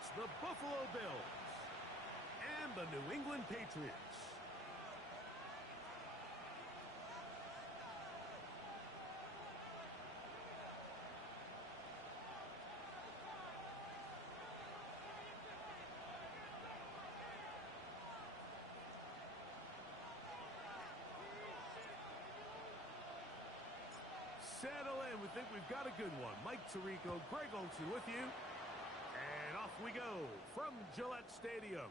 It's the Buffalo Bills and the New England Patriots. Settle in. We think we've got a good one. Mike Tirico, Greg Olsen with you. And off we go from Gillette Stadium.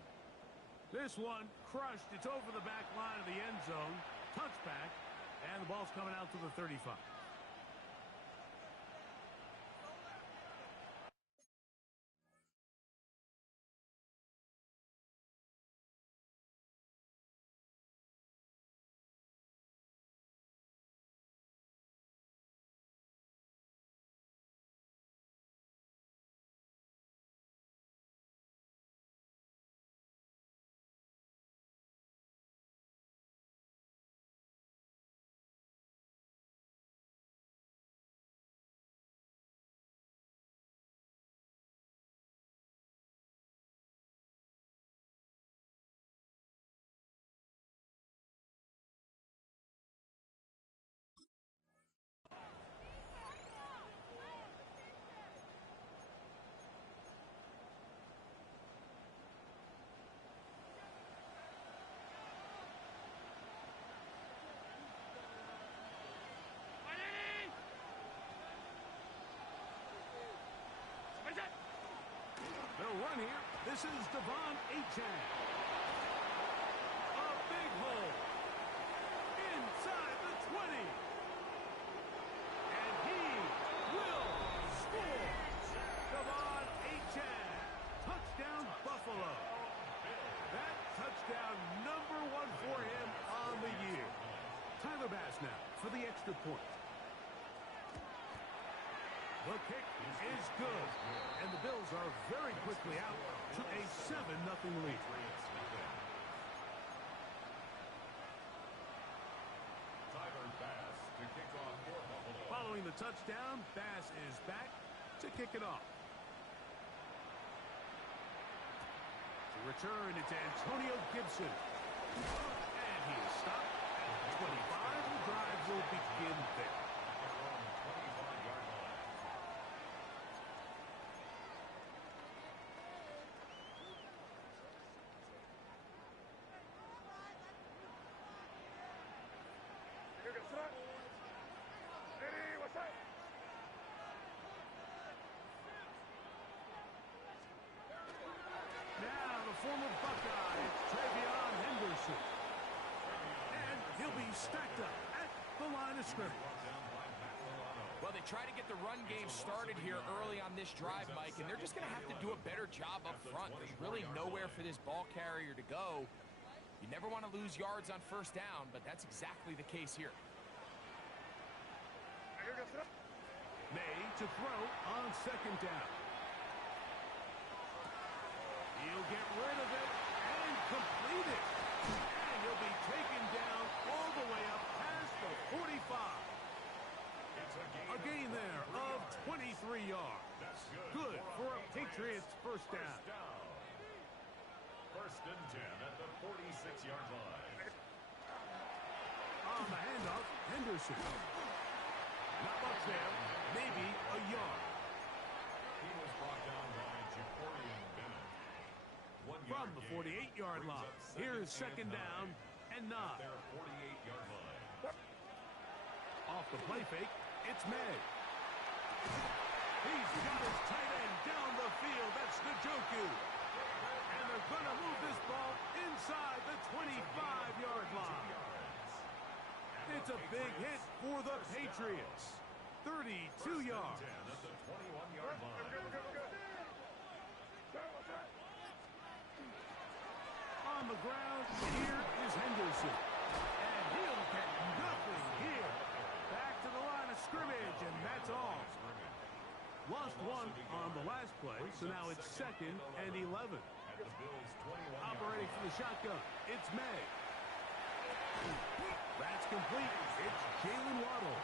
This one crushed. It's over the back line of the end zone. Touchback. And the ball's coming out to the 35. They'll run here. This is Devon Achane. A big hole. Inside the 20. And he will score. Devon Achane. Touchdown Buffalo. That touchdown #1 for him on the year. Tyler Bass now for the extra point. The kick is good, and the Bills are very quickly out to a 7-0 lead. Tyler Bass to kick off for Buffalo. Following the touchdown, Bass is back to kick it off. To return, it's Antonio Gibson. And he is stopped at 25. The drive will begin there. Now the former Buckeye, Travion Henderson. And he'll be stacked up at the line of scrimmage. Well, they try to get the run game started here early on this drive, Mike, and they're just going to have to do a better job up front. There's really nowhere for this ball carrier to go. You never want to lose yards on first down, but that's exactly the case here. May to throw on second down. He'll get rid of it and complete it. And he'll be taken down all the way up past the 45. A gain there of 23 yards. Good for a Patriots first down. First and 10 at the 46-yard line. On the handoff, Henderson. Not much there, maybe a yard. He was brought down by Jacorian Bennett. From the 48-yard line, here's second down and 9. Their 48-yard line. Off the play fake, it's May. He's got his tight end down the field. That's Njoku. And they're going to move this ball inside the 25-yard line. It's a big hit for the Patriots. 32 yards. At the 21-yard line. On the ground, here is Henderson. And he'll get nothing here. Back to the line of scrimmage, and that's all. Lost one on the last play, so now it's 2nd and 11. Operating for the shotgun, it's May. That's complete. It's Jalen Waddle.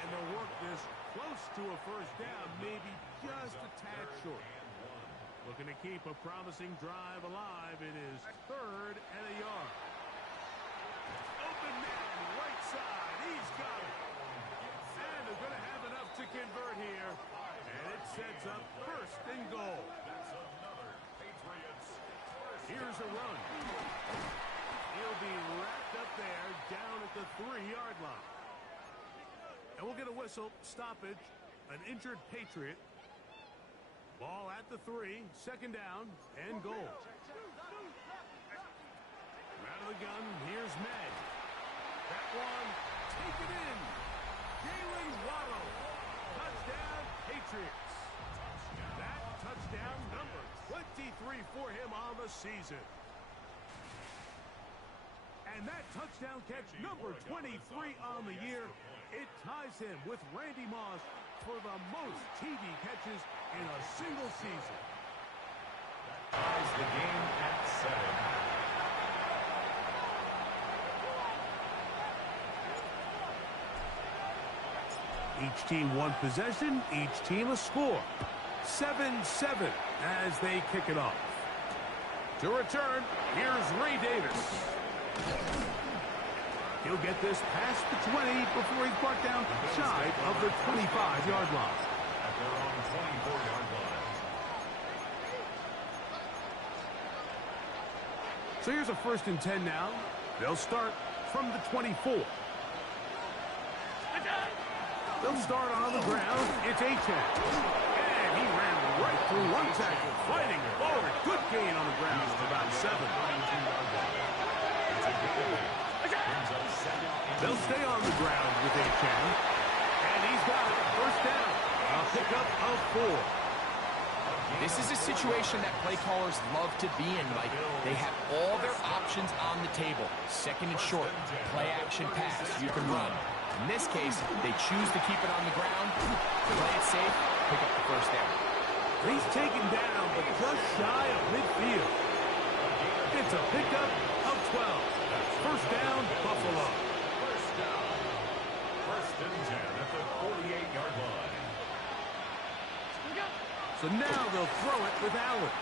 And they'll work this close to a first down, maybe just a tad short. Looking to keep a promising drive alive. It is 3rd and a yard. Open man, right side. He's got it. And they're going to have enough to convert here. And it sets up 1st and goal. That's another Patriots. Here's a run. He'll be wrapped up there down at the 3-yard line. And we'll get a whistle. Stoppage. An injured Patriot. Ball at the 3. 2nd down and goal. Out of the gun. Here's May. That one. Take it in. Jalen Waddle. Touchdown Patriots. That touchdown number 23 for him on the season. And that touchdown catch number 23 on the year. It ties him with Randy Moss for the most TV catches in a single season. Ties the game at 7. Each team one possession, each team a score. 7-7 as they kick it off. To return, here's Ray Davis. He'll get this past the 20 before he's brought down shy of the 25-yard line. At their own 24-yard line. So here's a 1st and 10 now. They'll start from the 24. They'll start on the ground. It's Achane. And he ran right through one tackle, fighting forward. Good gain on the ground of about 7. They'll stay on the ground with Achane. And he's got it. 1st down. A pickup of 4. This is a situation that play callers love to be in, Mike. They have all their options on the table. 2nd and short, play action pass, you can run. In this case, they choose to keep it on the ground, play it safe, pick up the 1st down. He's taken down, but just shy of midfield. It's a pickup of 12. 1st down, Buffalo. 1st down. 1st and 10 at the 48-yard line. So now they'll throw it with Allen.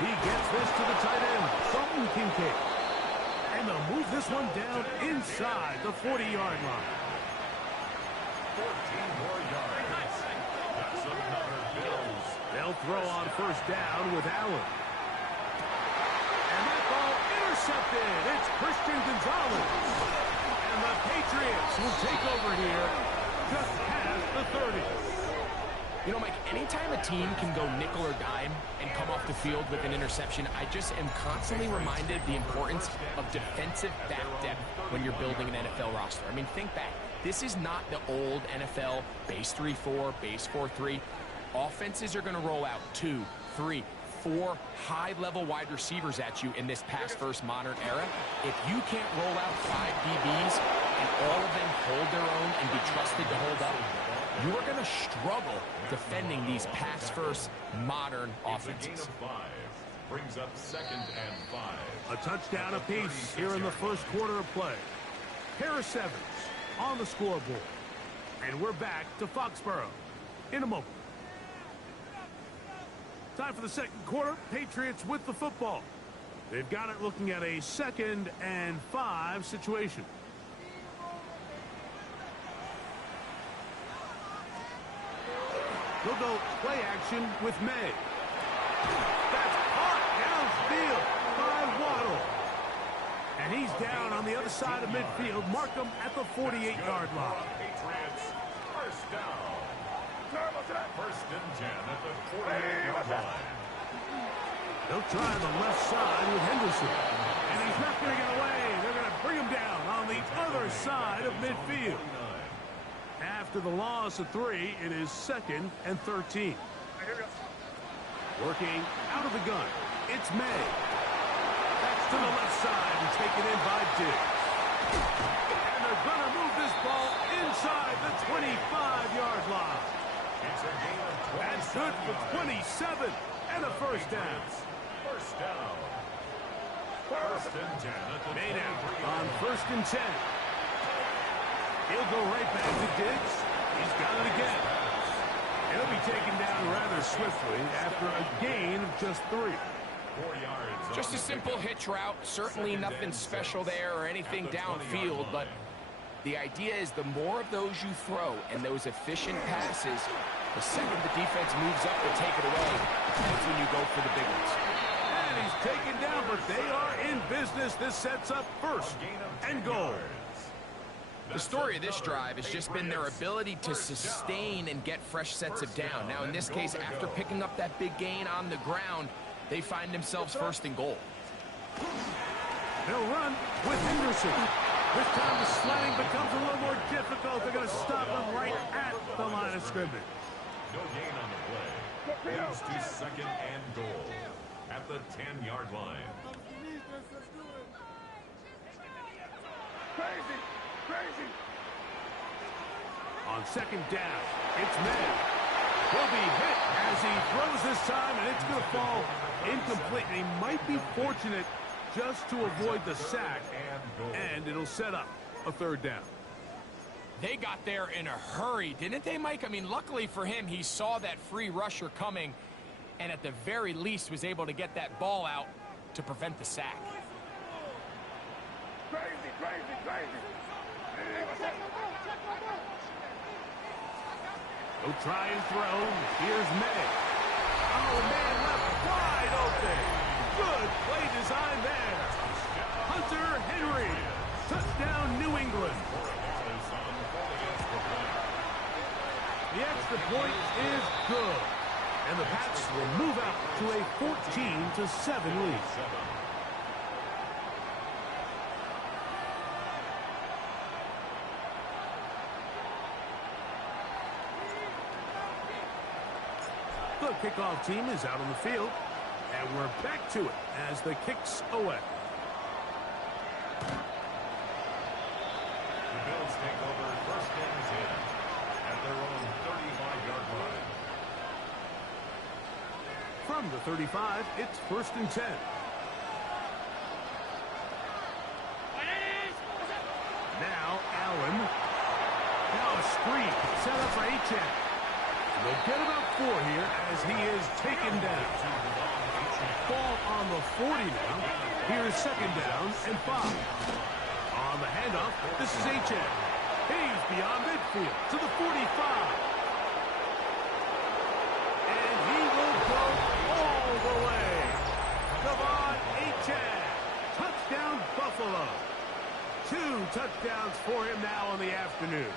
He gets this to the tight end, Dalton Kincaid. And they'll move this one down inside the 40-yard line. 14 more yards. That's another Bills. They'll throw on 1st down with Allen. And that ball intercepted. It's Christian Gonzalez. And the Patriots will take over here just past the 30. You know, Mike, anytime a team can go nickel or dime and come off the field with an interception, I just am constantly reminded the importance of defensive back depth when you're building an NFL roster. I mean, think back. This is not the old NFL base 3-4, base 4-3. Offenses are going to roll out 2, 3, 4 high-level wide receivers at you in this pass-first modern era. If you can't roll out 5 DBs and all of them hold their own and be trusted to hold up, you are going to struggle defending these pass-first modern offenses. Brings up 2nd and 5. A touchdown apiece here in the 1st quarter of play. Pair of 7s on the scoreboard. And we're back to Foxborough in a moment. Time for the 2nd quarter. Patriots with the football. They've got it looking at a 2nd and 5 situation. They'll go play action with May. That's caught downfield by Waddle. And he's down on the other side of midfield. Mark him at the 48-yard line. Patriots, 1st down. 1st and 10 at the 48-yard line. They'll try the left side with Henderson. And he's not going to get away. They're going to bring him down on the other side of midfield. After the loss of 3, it is 2nd and 13. Working out of the gun, it's May. That's to the left side and taken in by Diggs. And they're going to move this ball inside the 25-yard line. It's a gain of 27. That's good for 27 and a 1st down. 1st down. 1st and 10 at the May now on 1st and 10. He'll go right back to Diggs. He's got it again. He'll be taken down rather swiftly after a gain of just 3. 4 yards. Just a simple hitch route. Certainly nothing special there or anything downfield, but the idea is the more of those you throw and those efficient passes, the second the defense moves up to take it away, that's when you go for the big ones. And he's taken down, but they are in business. This sets up first and goal. The story of this drive has just been their ability to sustain and get fresh sets of down. Now, in this case, after picking up that big gain on the ground, they find themselves first and goal. They'll run with Henderson. This time the sliding becomes a little more difficult. They're going to stop him right at the line of scrimmage. No gain on the play. Leads to second and goal at the 10-yard line. Crazy. On second down, it's May. He'll be hit as he throws this time, and it's going to fall incomplete. And he might be fortunate just to avoid the sack, and it'll set up a third down. They got there in a hurry, didn't they, Mike? I mean, luckily for him, he saw that free rusher coming, and at the very least was able to get that ball out to prevent the sack. Crazy. He'll try and throw. Here's May. Oh, man, left wide open. Good play design there. Hunter Henry. Touchdown, New England. The extra point is good. And the Pats will move out to a 14-7 lead. The kickoff team is out on the field, and we're back to it as the kick's away. The Bills take over first and 10 at their own 35-yard line. From the 35, it's first and 10. Now Allen. Now a screen set up for Achane. They'll get about 4 here as he is taken down. Ball on the 40 now. Here's second down and 5. On the handoff, this is Achane. He's beyond midfield to the 45. And he will go all the way. Devon Achane. Touchdown, Buffalo. 2 touchdowns for him now on the afternoon.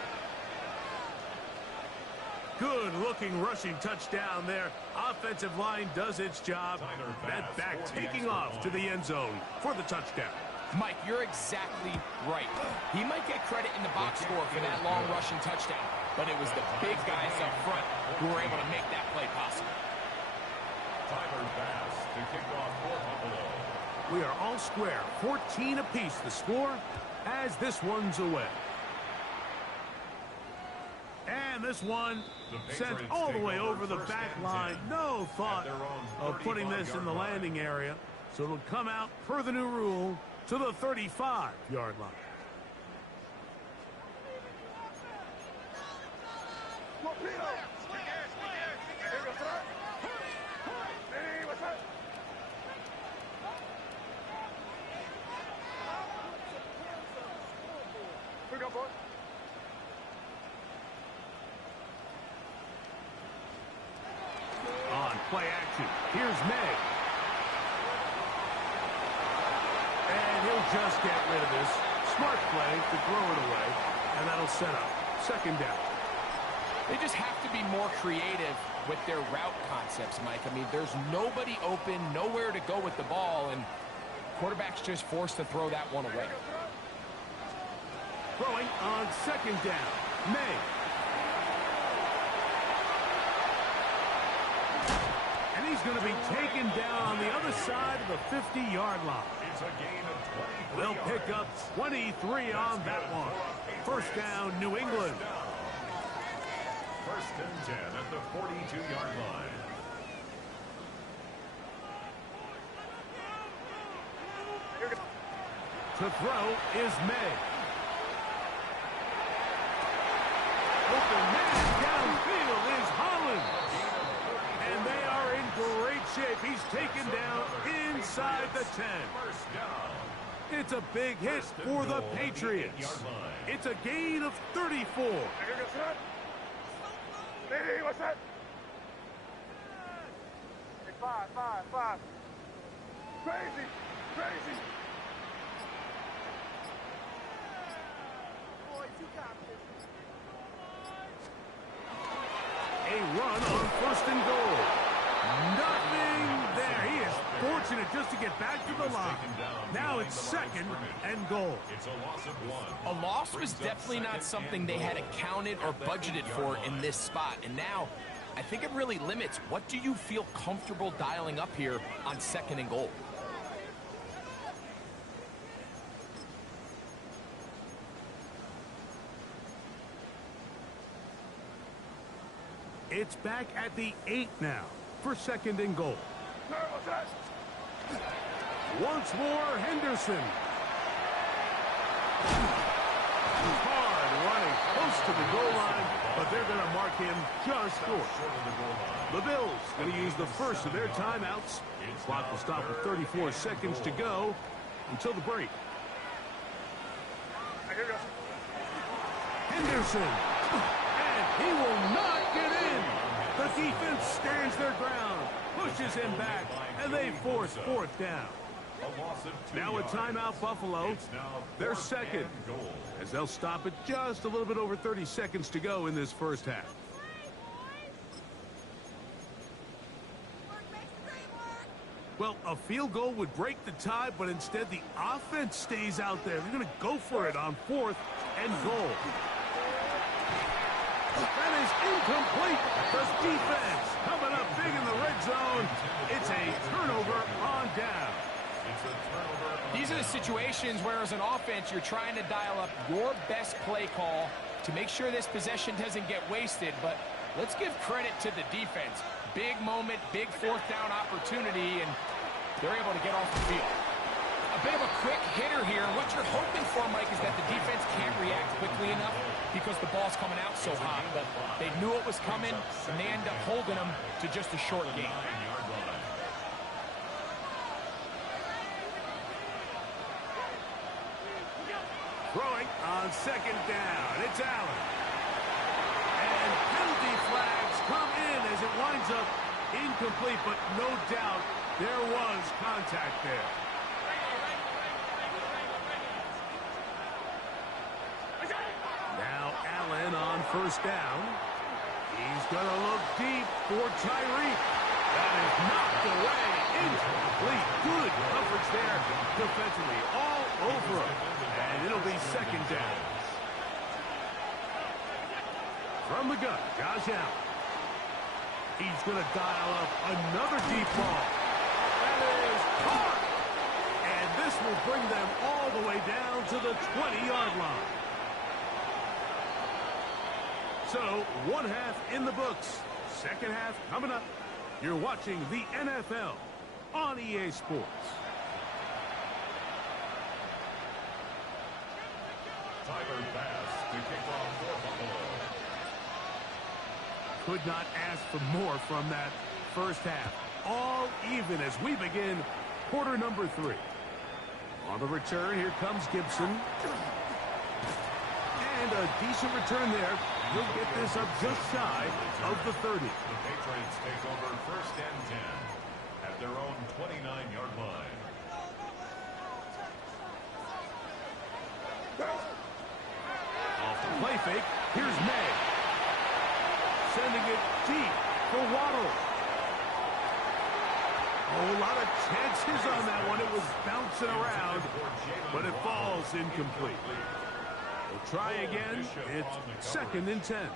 Good-looking rushing touchdown there. Offensive line does its job. That back taking off to the end zone for the touchdown. Mike, you're exactly right. He might get credit in the box score for that long rushing touchdown, but it was the big guys up front who were able to make that play possible. Tyler Bass to kick off for Buffalo. We are all square. 14 apiece the score as this one's away. And this one sent all the way over the back line. No thought of putting this in the landing area. So it'll come out per the new rule to the 35-yard line. On play action, here's May. And he'll just get rid of this. Smart play to throw it away, and that'll set up second down. They just have to be more creative with their route concepts, Mike. I mean, there's nobody open, nowhere to go with the ball, and quarterback's just forced to throw that one away. Throwing on second down, May. And he's going to be taken down on the other side of the 50-yard line. It's a gain of 23 They'll pick up 23 on that one. First down, New England. First and 10 at the 42-yard line. To throw is May. Open man downfield is Holland. He's taken down inside the 10. First down. It's a big hit for the Patriots. It's a gain of 34. Hey, what's that? Hey, five. Crazy. Boys, you got this. A run on first and goal. Nothing there. He is fortunate just to get back to the line. Now it's second and goal. It's a loss of 1. A loss was definitely not something they had accounted or budgeted for in this spot. And now, I think it really limits what do you feel comfortable dialing up here on second and goal. It's back at the 8 now for second and goal. Once more, Henderson. Hard running close to the goal line, but they're going to mark him just short. The Bills going to use the first of their timeouts. Clock will stop with 34 seconds to go until the break. Henderson. And he will not get in. The defense stands their ground, pushes him back, and they force fourth down. Now a timeout, Buffalo. They're second, as they'll stop it just a little bit over 30 seconds to go in this first half. Well, a field goal would break the tie, but instead the offense stays out there. They're going to go for it on fourth and goal. That is incomplete. The defense coming up big in the red zone. It's a turnover on down. These are the situations where, as an offense, you're trying to dial up your best play call to make sure this possession doesn't get wasted. But let's give credit to the defense. Big moment, big fourth down opportunity, and they're able to get off the field. A bit of a quick hitter here. What you're hoping for, Mike, is that the defense can't react quickly enough because the ball's coming out so hot. But they knew it was coming, and they end up holding them to just a short game. Throwing on second down. It's Allen. And penalty flags come in as it winds up incomplete, but no doubt there was contact there. Now Allen on first down. He's going to look deep for Tyreek. That is knocked away. Incomplete. Good coverage there defensively. All over him. And it'll be second down. From the gun, Josh Allen. He's going to dial up another deep ball. That is caught. And this will bring them all the way down to the 20-yard line. So, one half in the books. Second half coming up. You're watching the NFL on EA Sports. Tyler Bass to kick off for Buffalo. Could not ask for more from that first half. All even as we begin quarter number 3. On the return, here comes Gibson. And a decent return there. He'll get this up just shy of the 30. The Patriots take over first and 10 at their own 29-yard line. Off the play fake, here's May. Sending it deep for Waddle. Oh, a lot of chances on that one. It was bouncing around, but it falls incomplete. We'll try again. It's second and 10.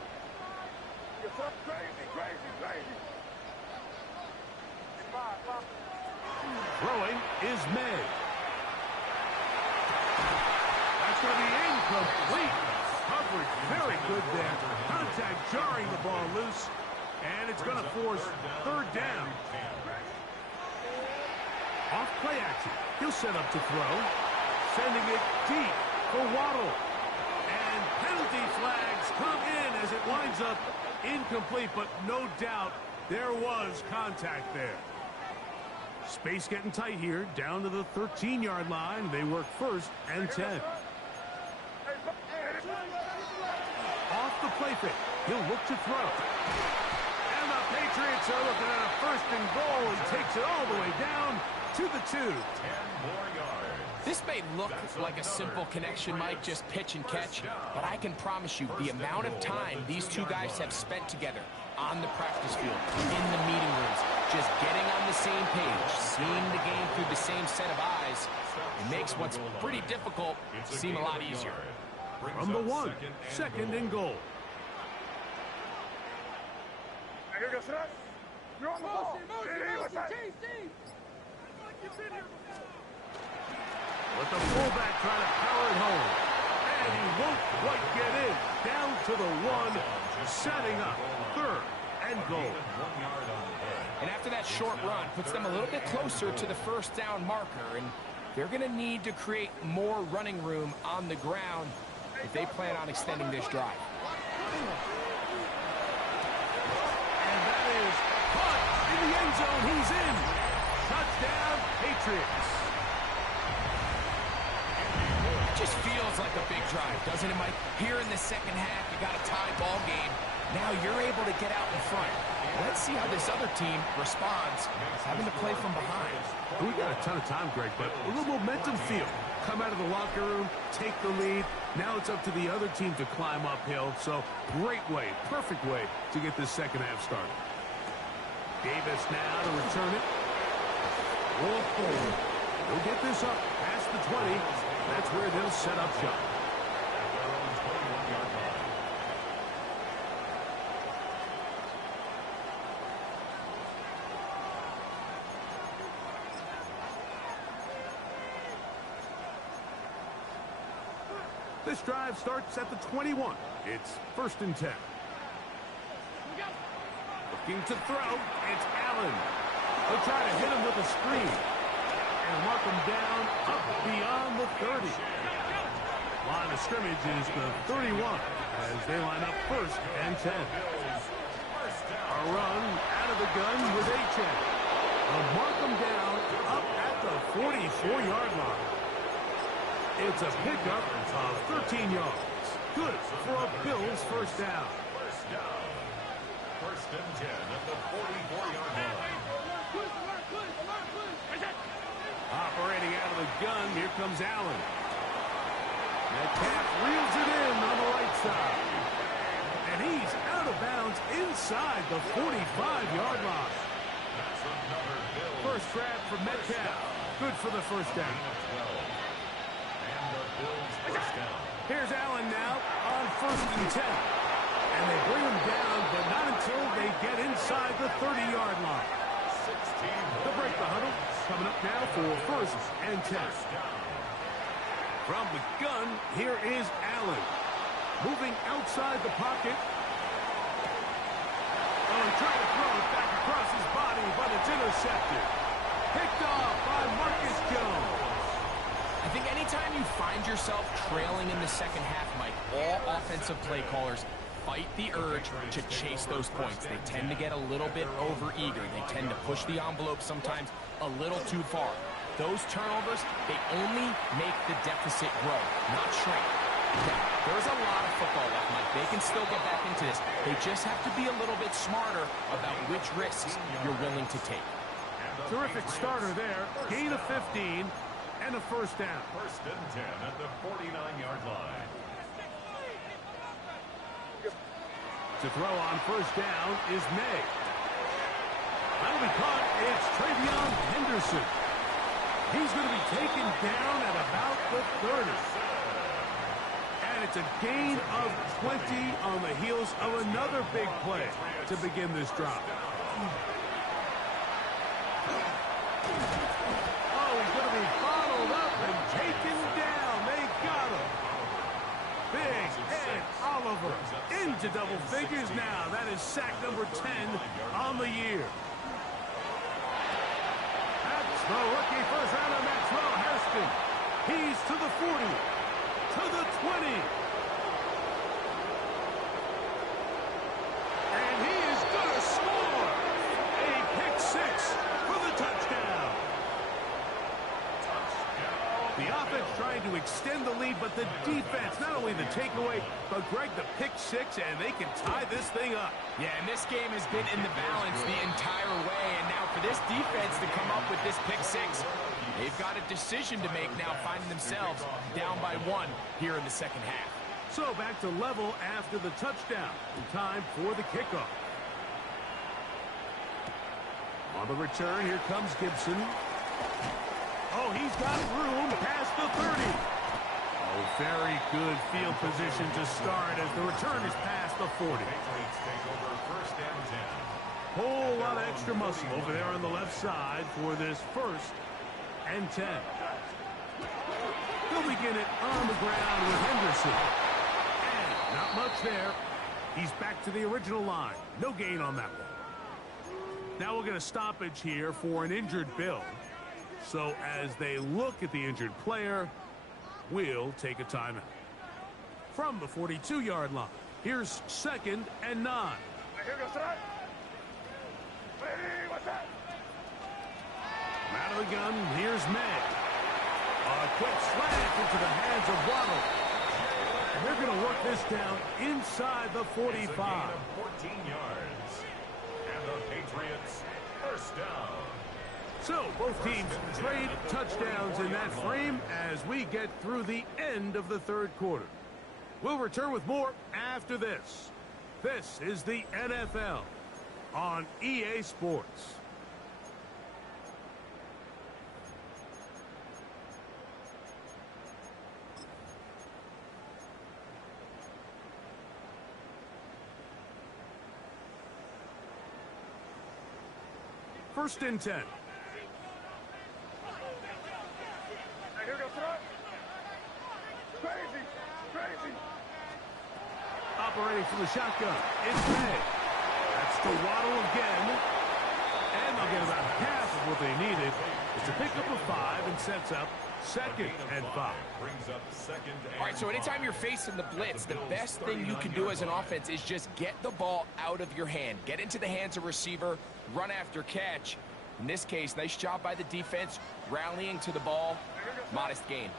Throwing is May. That's going to be incomplete. Coverage very good there. Contact jarring the ball loose. And it's going to force third down. Off play action. He'll set up to throw. Sending it deep for Waddle. And penalty flags come in as it winds up incomplete, but no doubt there was contact there. Space getting tight here, down to the 13-yard line. They work 1st and 10. Off the play fake. He'll look to throw. And the Patriots are looking at a 1st and goal. He takes it all the way down to the 2. 10 more yards. This may look like a simple connection, Mike, just pitch and catch, but I can promise you the amount of time these two guys have spent together on the practice field, in the meeting rooms, just getting on the same page, seeing the game through the same set of eyes, it makes what's pretty difficult seem a lot easier. From the 1, 2nd and goal. You're on the ball. What's that? But the fullback trying to power it home. And he won't quite get in. Down to the 1, setting up 3rd and goal. And after that short run, puts them a little bit closer to the 1st down marker, and they're going to need to create more running room on the ground if they plan on extending this drive. And that is caught in the end zone. He's in. Touchdown, Patriots. It just feels like a big drive, doesn't it, Mike? Here in the second half, you got a tie ball game. Now you're able to get out in front. Let's see how this other team responds, having to play from behind. We got a ton of time, Greg, but a little momentum feel. Come out of the locker room, take the lead. Now it's up to the other team to climb uphill. So great way, perfect way to get this second half started. Davis now to return it. We'll get this up past the 20. That's where they'll set up shop. This drive starts at the 21. It's 1st and 10. Looking to throw. It's Allen. They'll try to hit him with a screen. And mark him down up beyond the 30. Line of scrimmage is the 31 as they line up 1st and 10. A run out of the gun with H.N. They'll mark him down up at the 44-yard line. It's a pickup of 13 yards. Good for a Bills 1st down. 1st and 10 at the 44-yard line. Operating out of the gun, here comes Allen. Metcalf reels it in on the right side. And he's out of bounds inside the 45-yard line. First grab for Metcalf. Good for the 1st down. Here's Allen now on 1st and 10. And they bring him down, but not until they get inside the 30-yard line. They'll break the huddle. Coming up now for 1st and 10. From the gun, here is Allen. Moving outside the pocket. Oh, trying to throw it back across his body, but it's intercepted. Picked off by Marcus Jones. I think anytime you find yourself trailing in the second half, Mike, all offensive play callers fight the urge to chase those points. They tend to get a little bit overeager. They tend to push the envelope sometimes a little too far. Those turnovers, they only make the deficit grow, not shrink. Now, there's a lot of football left, Mike. They can still get back into this. They just have to be a little bit smarter about which risks you're willing to take. Terrific starter there. Gain of 15 and a 1st down. 1st and 10 at the 49-yard line. To throw on 1st down is May. That'll be caught. It's Travion Henderson. He's going to be taken down at about the 30. And it's a gain of 20 on the heels of another big play to begin this drive. Oh, he's going to be bottled up and taken down. They got him. Big Ed Oliver into double figures now. That is sack number 10 on the year. That's the rookie 1st rounder, Maxwell Hairston. He's to the 40, to the 20. And he is going to score. A pick 6 for the touchdown. The offense trying to extend the lead, but the defense, not only the takeaway, but Greg, the pick six, and they can tie this thing up. Yeah, and this game has been in the balance the entire way, and now for this defense to come up with this pick six, they've got a decision to make now, finding themselves down by 1 here in the second half. So back to level after the touchdown. Time for the kickoff. On the return, here comes Gibson. Oh, he's got room past the 30. Oh, very good field position to start as the return is past the 40. Patriots take over first and 10. Whole lot of extra muscle over there on the left side for this first and 10. They'll begin it on the ground with Henderson. And not much there. He's back to the original line. No gain on that one. Now we'll get a stoppage here for an injured Bill. So as they look at the injured player, we'll take a timeout. From the 42-yard line, here's 2nd and 9. Out of the gun, here's May. A quick slant into the hands of Waddle. And they're going to work this down inside the 45. It's a gain of 14 yards. And the Patriots first down. So both teams trade touchdowns in that frame as we get through the end of the third quarter. We'll return with more after this. This is the NFL on EA Sports. First and 10. Here goes throw. Crazy, crazy. Operating from the shotgun, it's May. That's to Waddle again. And they'll get about half of what they needed. It's a pickup of 5 and sets up 2nd and 5. Brings up 2nd and All right, so anytime you're facing the blitz, the best thing you can do as an offense is just get the ball out of your hand. Get into the hands of receiver, run after catch. In this case, nice job by the defense, rallying to the ball. Modest gain.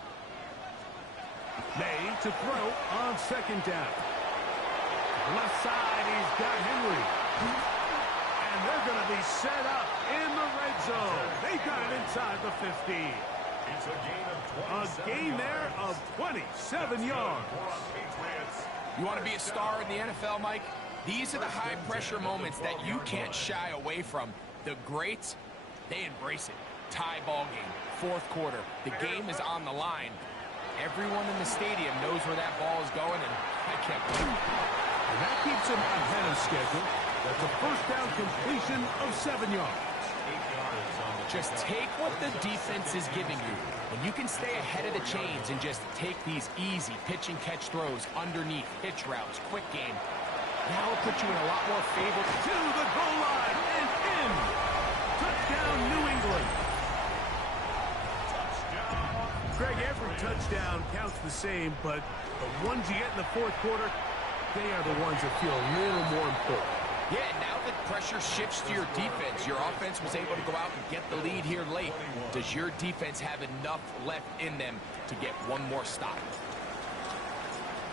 May to throw on 2nd down. Left side, he's got Henry. And they're going to be set up in the red zone. They've got it inside the 50. It's a gain of 27 A gain there of 27 yards. You want to be a star in the NFL, Mike? These are the high-pressure moments that you can't shy away from. The greats, they embrace it. Tie ball game, 4th quarter. The game is on the line. Everyone in the stadium knows where that ball is going, and I can't believe it. And that keeps him ahead of schedule. That's a first down completion of 7 yards. Just take what the defense is giving you. And you can stay ahead of the chains and just take these easy pitch and catch throws underneath, hitch routes, quick game. Now it'll put you in a lot more favor. To the goal line and in. Touchdown, New England. Greg, every touchdown counts the same, but the ones you get in the 4th quarter, they are the ones that feel a little more important. Yeah, now that pressure shifts to your defense, your offense was able to go out and get the lead here late. Does your defense have enough left in them to get one more stop?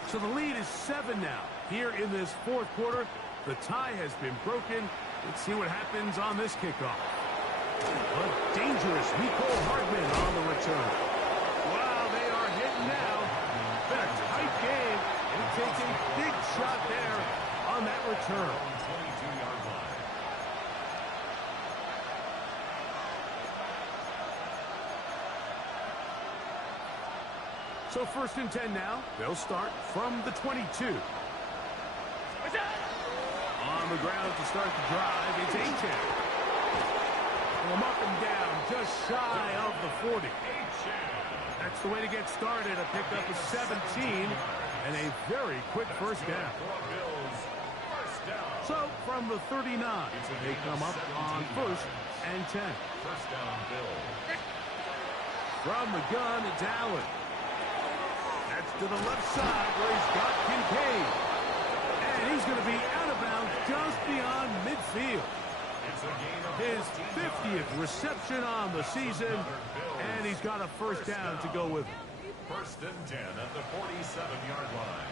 So the lead is 7 now. Here in this 4th quarter, the tie has been broken. Let's see what happens on this kickoff. A dangerous Nicole Hardman on the return. Wow, they are hitting now. Been a tight game, and he takes a big shot there on that return. 22-yard line. So 1st and 10 now. They'll start from the 22. On the ground to start the drive, it's Achane. We'll mark him down just shy of the 40. That's the way to get started. A pickup of 17 and a very quick first down. So from the 39, they come up on 1st and 10. First down, Bill. From the gun, it's Allen. That's to the left side where he's got Kincaid. And he's going to be out of bounds just beyond midfield. It's a gain of His 14 yards. 50th reception on the season, and he's got a first down to go with him. First and 10 at the 47-yard line.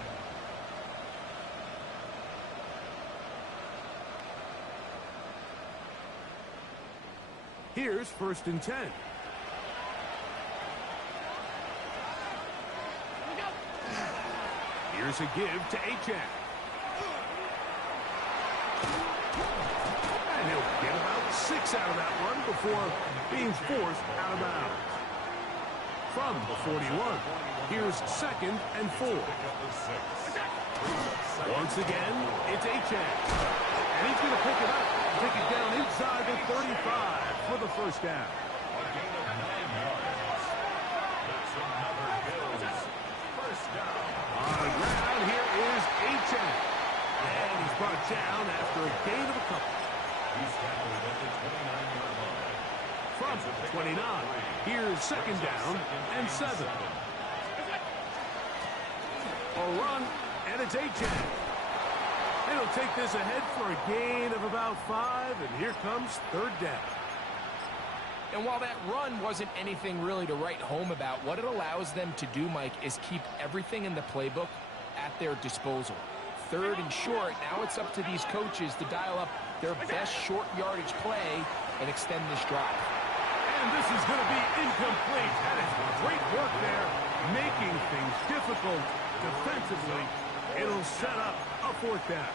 Here's first and 10. Here's a give to Achane. And he'll get about 6 out of that one before being forced out of bounds. From the 41, here's second and 4. Once again, it's Achane. And he's going to pick it up, take it down inside the 35 for the first down. A gain of 9 yards. That's another Bills first down. On the ground, here is Achane. And he's brought down after a gain of a couple. He's tackled at the 29-yard line. From the 29, here's second down and 7. A run, and it's Achane. And he'll take this ahead for a gain of about 5, and here comes third down. And while that run wasn't anything really to write home about, what it allows them to do, Mike, is keep everything in the playbook at their disposal. Third and short, now it's up to these coaches to dial up their best short yardage play and extend this drive. And this is going to be incomplete. That is great work there, making things difficult defensively. It'll set up a fourth down.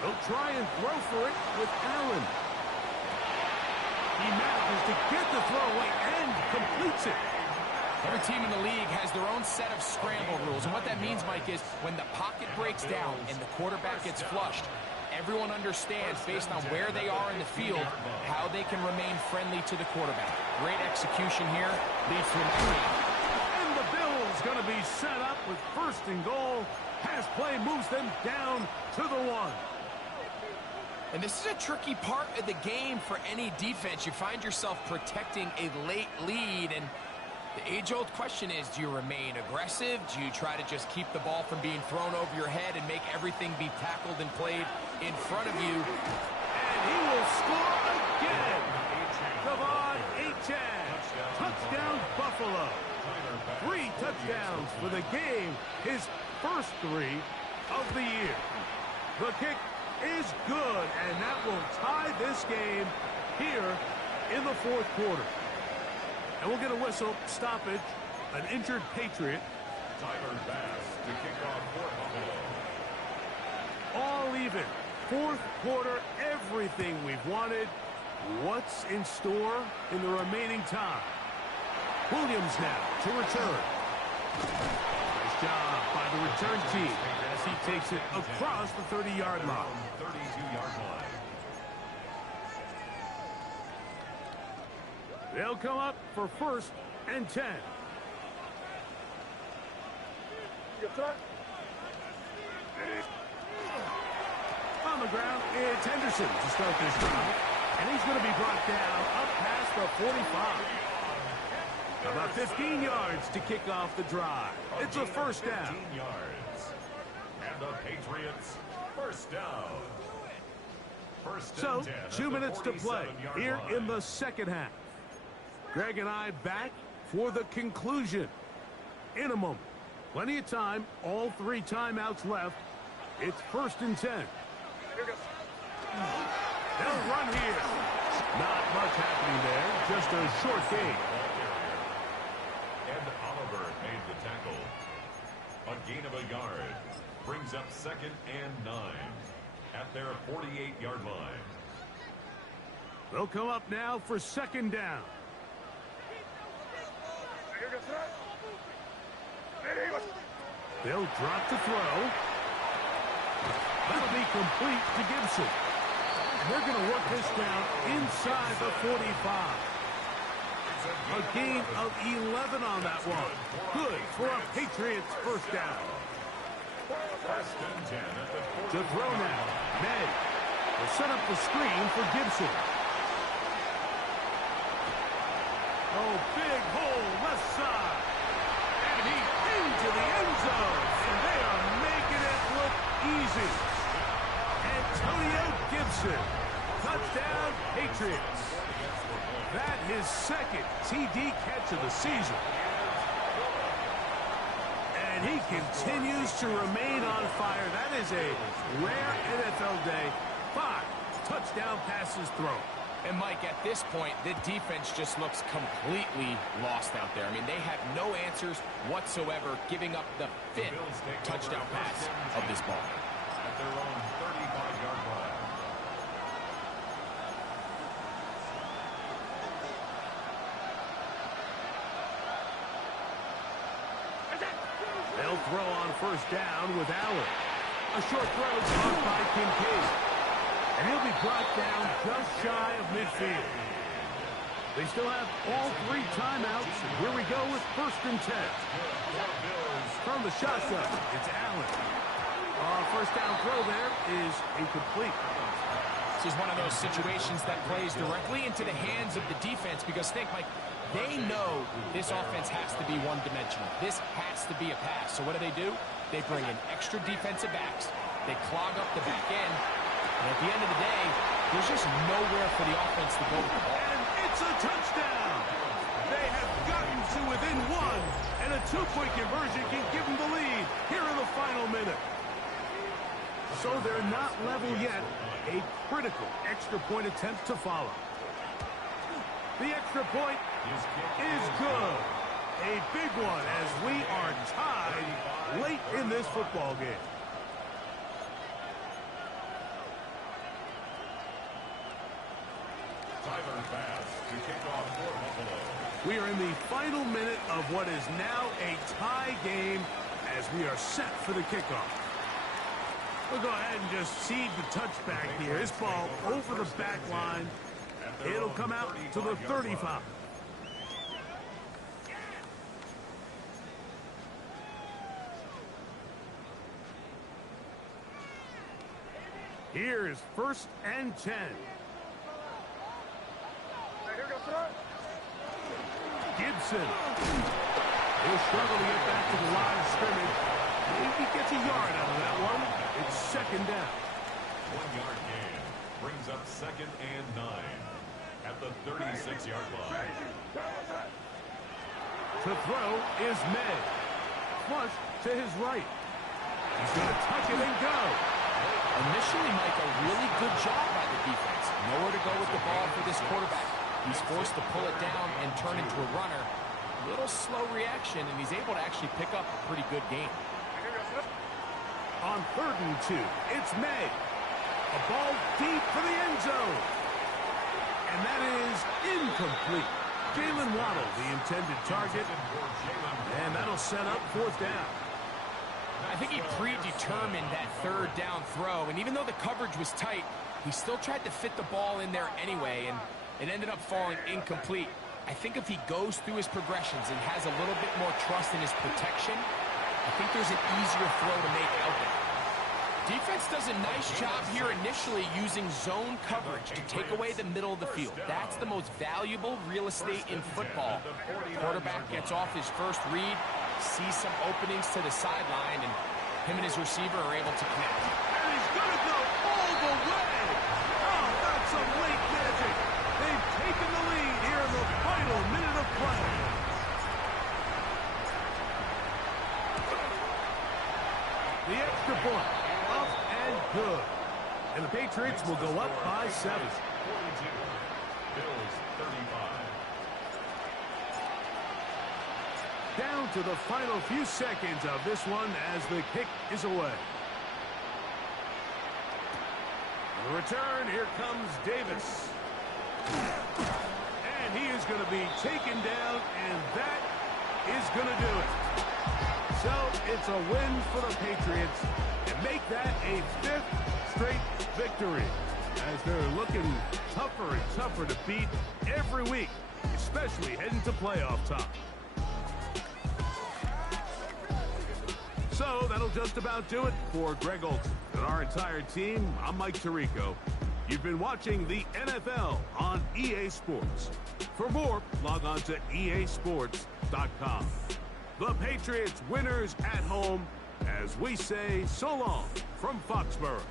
They'll try and throw for it with Allen. He manages to get the throw away and completes it. Every team in the league has their own set of scramble rules. And what that means, Mike, is when the pocket breaks down and the quarterback gets flushed, everyone understands, based on where they are in the field, how they can remain friendly to the quarterback. Great execution here leads to an end. And the Bills going to be set up with first and goal. Pass play moves them down to the 1. And this is a tricky part of the game for any defense. You find yourself protecting a late lead, and the age-old question is, do you remain aggressive? Do you try to just keep the ball from being thrown over your head and make everything be tackled and played in front of you? And he will score again. Devon Achane. Touchdown, Buffalo. 3 touchdowns for the game. His first 3 of the year. The kick is good, and that will tie this game here in the fourth quarter. And we'll get a whistle, stoppage, an injured Patriot. Tyler Bass to kick off for Buffalo. All even. Fourth quarter, everything we've wanted. What's in store in the remaining time? Williams now to return. Nice job by the return team as he takes it across the 30-yard line. 32-yard line. They'll come up for first and 10. On the ground, it's Henderson to start this drive. And he's going to be brought down up past the 45. About 15 yards to kick off the drive. It's a first down. 15 yards. And the Patriots first down. First So, and 10 at 2 the minutes to play 47-yard here line. in the second half. Greg and I back for the conclusion. In a moment. Plenty of time. All 3 timeouts left. It's first and 10. They'll run here. Not much happening there. Just a short gain. And Oliver made the tackle. A gain of a yard. Brings up second and 9 at their 48-yard line. They'll come up now for second down. They'll drop to throw. That'll be complete to Gibson. They're going to work this down inside the 45. A gain of 11 on that one. Good for a Patriots first down. First and 10 at the To throw now. May will set up the screen for Gibson. Oh, big hole left side. And he into to the end zone, and they are making it look easy. Antonio Gibson, touchdown Patriots. That his second TD catch of the season. And he continues to remain on fire. That is a rare NFL day. 5 touchdown passes thrown. And, Mike, at this point, the defense just looks completely lost out there. I mean, they have no answers whatsoever, giving up the 5th touchdown pass of this ball. At their own 35-yard line. They'll throw on first down with Allen. A short throw caught by Kincaid. And he'll be brought down just shy of midfield. They still have all 3 timeouts. Here we go with 1st and 10. From the shotgun, it's Allen. First down throw there is incomplete. This is one of those situations that plays directly into the hands of the defense because, think, Mike, they know this offense has to be one-dimensional. This has to be a pass. So what do? They bring in extra defensive backs. They clog up the back end. And at the end of the day, there's just nowhere for the offense to go with the ball. And it's a touchdown. They have gotten to within 1, and a 2-point conversion can give them the lead here in the final minute. So they're not level yet. A critical extra point attempt to follow. The extra point is good. A big one as we are tied late in this football game. We are in the final minute of what is now a tie game as we are set for the kickoff. We'll go ahead and just seed the touchback here. This ball over the back line. It'll come out to the 35. Here is 1st and 10. Gibson. He'll struggle to get back to the line of scrimmage. Maybe gets a yard out of that one. It's 2nd down. 1-yard gain brings up 2nd and 9 at the 36-yard line. To throw is May. Flush to his right. He's going to tuck it and go. Initially, Mike, a really good job by the defense. Nowhere to go with the ball for this quarterback. He's forced to pull it down and turn into a runner. A little slow reaction, and he's able to actually pick up a pretty good game. On 3rd and 2, it's May. A ball deep for the end zone. And that is incomplete. Jalen Waddle, the intended target. And that'll set up 4th down. I think he predetermined that 3rd down throw, and even though the coverage was tight, he still tried to fit the ball in there anyway, and it ended up falling incomplete. I think if he goes through his progressions and has a little bit more trust in his protection, I think there's an easier throw to make out there. Defense does a nice job here initially using zone coverage to take away the middle of the field. That's the most valuable real estate in football. Quarterback gets off his first read, sees some openings to the sideline, and him and his receiver are able to connect. And he's going to go all the way. Oh, that's some late magic. They've taken the lead here in the final minute of play. The extra point, up and good. And the Patriots will go up by 7. 42. Bills 35. Down to the final few seconds of this one as the kick is away. The return, here comes Davis. And he is going to be taken down, and that is going to do it. So it's a win for the Patriots and make that a 5th straight victory as they're looking tougher and tougher to beat every week, especially heading to playoff time. So that'll just about do it for Greg Olson and our entire team. I'm Mike Tirico. You've been watching the NFL on EA Sports. For more, log on to easports.com. The Patriots winners at home as we say so long from Foxborough.